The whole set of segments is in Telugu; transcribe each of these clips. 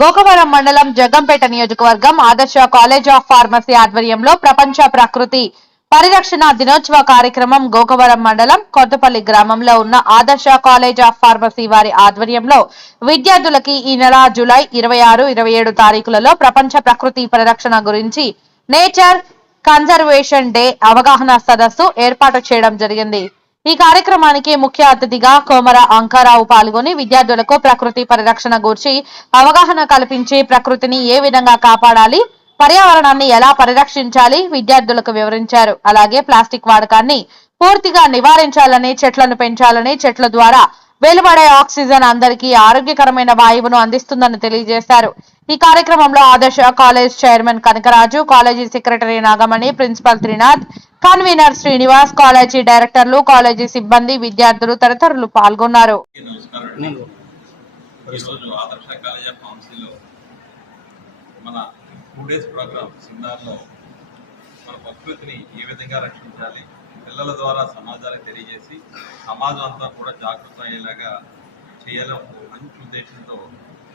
గోకవరం మండలం జగ్గంపేట నియోజకవర్గం ఆదర్శ కాలేజ్ ఆఫ్ ఫార్మసీ ఆధ్వర్యంలో ప్రపంచ ప్రకృతి పరిరక్షణ దినోత్సవ కార్యక్రమం గోకవరం మండలం కొత్తపల్లి గ్రామంలో ఉన్న ఆదర్శ కాలేజ్ ఆఫ్ ఫార్మసీ వారి ఆధ్వర్యంలో విద్యార్థులకి ఈ నెల జూలై ఇరవై ఆరు ఇరవై ఏడు తారీఖులలో ప్రపంచ ప్రకృతి పరిరక్షణ గురించి నేచర్ కన్జర్వేషన్ డే అవగాహన సదస్సు ఏర్పాటు చేయడం జరిగింది. ఈ కార్యక్రమానికి ముఖ్య అతిథిగా కోమర అంకారావు పాల్గొని విద్యార్థులకు ప్రకృతి పరిరక్షణ గురించి అవగాహన కల్పించి ప్రకృతిని ఏ విధంగా కాపాడాలి పర్యావరణాన్ని ఎలా పరిరక్షించాలి విద్యార్థులకు వివరించారు. అలాగే ప్లాస్టిక్ వాడకాన్ని పూర్తిగా నివారించాలని చెట్లను పెంచాలని చెట్ల ద్వారా వెలువడే ఆక్సిజన్ అందరికీ ఆరోగ్యకరమైన వాయువును అందిస్తుందని తెలియజేశారు. ఈ కార్యక్రమంలో Adarsh college chairman Kanakaraju college secretary Nagamani principal Trinath convener Srinivas college డైరెక్టర్లు కాలేజీ సిబ్బంది విద్యార్థులు తదితరులు పాల్గొన్నారు. మన టూ డేస్ ప్రోగ్రామ్ సెమినార్లో మన ప్రకృతిని ఏ విధంగా రక్షించాలి? పిల్లల ద్వారా సమాజానికి తెలియజేసి సమాజం అంతా కూడా జాగ్రత్త అయ్యేలాగా చేయాలని ఒక మంచి ఉద్దేశంతో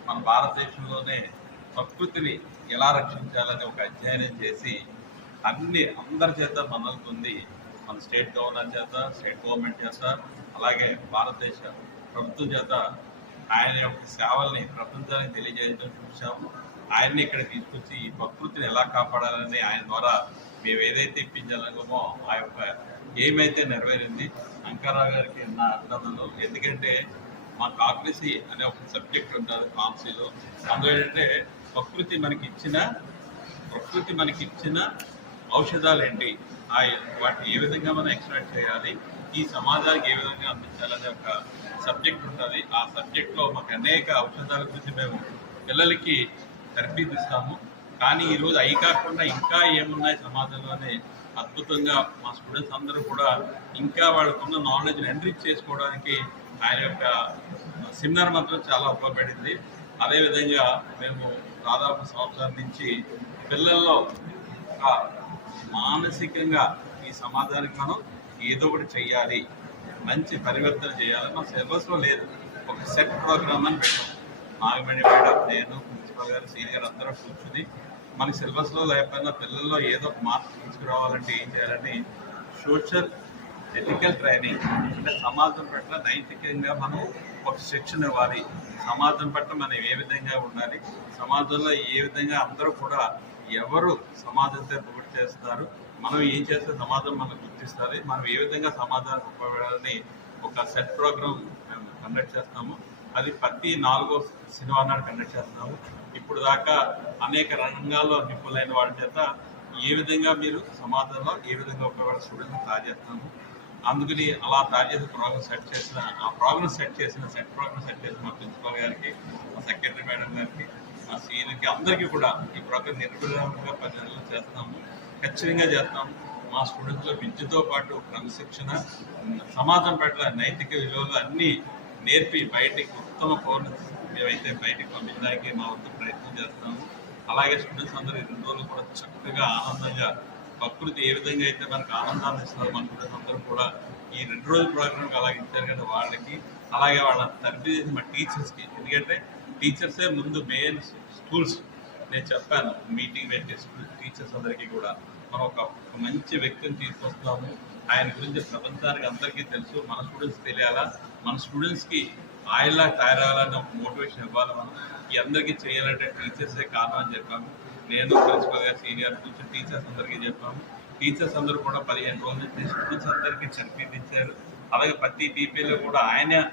మన భారతదేశంలోనే ప్రకృతిని ఎలా రక్షించాలని ఒక అధ్యయనం చేసి అన్ని అందరి చేత మనల్ని పొంది మన స్టేట్ గవర్నర్ చేత స్టేట్ గవర్నమెంట్ చేత అలాగే భారతదేశ ప్రభుత్వం చేత ఆయన యొక్క సేవల్ని ప్రపంచానికి తెలియజేయడం చూసాము ఆయన్ని ఇక్కడ తీసుకొచ్చి ఈ ప్రకృతిని ఎలా కాపాడాలని ఆయన ద్వారా మేము ఏదైతే ఇప్పించాలనుకోమో ఆ యొక్క ఏమైతే నెరవేరింది అంకారావు గారికి నా అభినందనలు. ఎందుకంటే మా కాగ్నిసీ అనే ఒక సబ్జెక్ట్ ఉంటుంది కాంసీలో అందులో ఏంటంటే ప్రకృతి మనకి ఇచ్చిన ప్రకృతి మనకి ఇచ్చిన ఔషధాలు ఏంటి? ఆ వాటిని ఏ విధంగా మనం ఎక్స్ట్రాక్ట్ చేయాలి? ఈ సమాజానికి ఏ విధంగా అందించాలనే ఒక సబ్జెక్ట్ ఉంటుంది. ఆ సబ్జెక్ట్లో మాకు అనేక ఔషధాల గురించి మేము పిల్లలకి తర్బీదిస్తాము కానీ ఈరోజు అవి కాకుండా ఇంకా ఏమున్నాయి సమాజంలోనే? అద్భుతంగా మా స్టూడెంట్స్ అందరూ కూడా ఇంకా వాళ్ళకున్న నాలెడ్జ్ని ఎన్రిచ్ చేసుకోవడానికి ఆయన యొక్క సెమినార్ మాత్రం చాలా ఉపయోగపడింది. అదేవిధంగా మేము దాదాపు సంవత్సరం నుంచి పిల్లల్లో ఒక మానసికంగా ఈ సమాజానికి మనం ఏదో ఒకటి చెయ్యాలి. మంచి పరివర్తన చేయాలి. మన సిలబస్లో లేదు. ఒక సెట్ ప్రోగ్రామ్ అని పెట్టాం. నాగమణి మేడం నేను ప్రిన్సిపల్ గారు సీనియర్ గారు అందరూ కూర్చుని మన సిలబస్లో లేకపోయినా పిల్లల్లో ఏదో ఒక మార్పు తీసుకురావాలంటే ఏం చేయాలని సోషల్ ఎథికల్ ట్రైనింగ్ అంటే సమాజం పట్ల నైతికంగా మనం ఒక శిక్షణ ఇవ్వాలి. సమాజం పట్ల మనం ఏ విధంగా ఉండాలి? సమాజంలో ఏ విధంగా అందరూ కూడా ఎవరు సమాజంతో పొగడు చేస్తారు? మనం ఏం చేస్తే సమాజం మనకు గుర్తిస్తుంది? మనం ఏ విధంగా సమాజానికి ఉపయోగపడాలని ఒక సెట్ ప్రోగ్రామ్ మేము కండక్ట్ చేస్తాము. అది ప్రతి నాలుగో సినిమా నాడు కండక్ట్ చేస్తున్నాము. ఇప్పుడు దాకా అనేక రంగాల్లో నిపుణులైన వాళ్ళ చేత ఏ విధంగా మీరు సమాజంలో ఏ విధంగా ఉపయోగపడే స్టూడెంట్స్ తయారు చేస్తున్నాము. అందుకని అలా తయారు చేసిన ప్రోగ్రామ్ సెట్ చేసిన ఆ ప్రోగ్రామ్ సెట్ చేసిన సెట్ ప్రోగ్రామ్ సెట్ చేసిన మా ప్రిన్సిపల్ గారికి మా సెక్రటరీ మేడం గారికి మా సీనియర్కి అందరికీ కూడా ఈ ప్రోగ్రామ్ నిర్విరామంగా పది నెలలు చేస్తున్నాము. ఖచ్చితంగా చేస్తాము మా స్టూడెంట్స్లో విద్యతో పాటు క్రమశిక్షణ సమాజం పట్ల నైతిక విలువలు అన్నీ నేర్పి బయటికి ఉత్తమ పౌరులు మేమైతే బయటికి పంపించడానికి మా వంతు ప్రయత్నం చేస్తున్నాము. అలాగే స్టూడెంట్స్ అందరూ రెండు రోజులు కూడా చక్కగా ఆనందంగా ప్రకృతి ఏ విధంగా అయితే మనకు ఆనందాన్ని ఇస్తుందో మన స్టూడెంట్స్ అందరూ కూడా ఈ రెండు రోజుల ప్రోగ్రామ్కి అలాగే ఇచ్చారు కదా వాళ్ళకి. అలాగే వాళ్ళ తరబీ చేసిన మా టీచర్స్కి ఎందుకంటే టీచర్సే ముందు మెయిన్ స్కూల్స్ నేను చెప్పాను మీటింగ్ పెట్టే స్కూల్ టీచర్స్ అందరికీ కూడా మనం ఒక మంచి వ్యక్తిని తీసుకొస్తాము ఆయన గురించి ప్రపంచానికి అందరికీ తెలుసు. మన స్టూడెంట్స్ తెలియాలా? మన స్టూడెంట్స్కి ఆయనలా తయారాలని ఒక మోటివేషన్ ఇవ్వాలి మనం. ఈ అందరికీ చేయాలంటే టీచర్సే కారణం అని చెప్పాము. నేను ప్రిన్సిపల్ గారు సీనియర్ కూర్చొని టీచర్స్ అందరికీ చెప్పాము. టీచర్స్ అందరూ కూడా పదిహేను రోజుల నుంచి స్టూడెంట్స్ అందరికీ చర్పించారు అలాగే ప్రతి టీపీలో కూడా ఆయన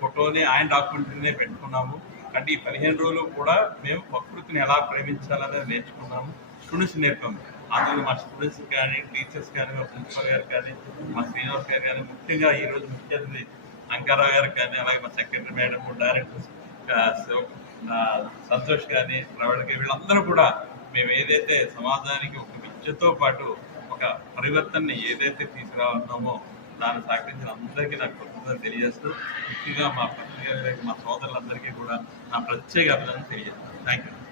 ఫోటోని ఆయన డాక్యుమెంటరీనే పెట్టుకున్నాము. అంటే ఈ పదిహేను రోజులు కూడా మేము ప్రకృతిని ఎలా ప్రేమించాలనేది నేర్చుకున్నాము. స్టూడెంట్స్ నేర్పాము. అందులో మా స్టూడెంట్స్ కానీ టీచర్స్ కానీ మా ప్రిన్సిపల్ గారు కానీ మా శ్రీనివాస్ గారు కానీ ముఖ్యంగా ఈరోజు ముఖ్య అతిథి అంకారావు గారు కానీ అలాగే మా సెక్రటరీ మేడం డైరెక్టర్స్ సంతోష్ కానీ ప్రవీణ్ గారు వీళ్ళందరూ కూడా మేము ఏదైతే సమాజానికి ఒక విద్యతో పాటు ఒక పరివర్తనని ఏదైతే తీసుకురావాలన్నామో దాన్ని సహకరించిన అందరికీ నాకు కృతజ్ఞతలు తెలియజేస్తూ ముఖ్యంగా మా పత్రిక మా సోదరులందరికీ కూడా నా ప్రత్యేక అభినందన తెలియజేస్తాను థ్యాంక్ యూ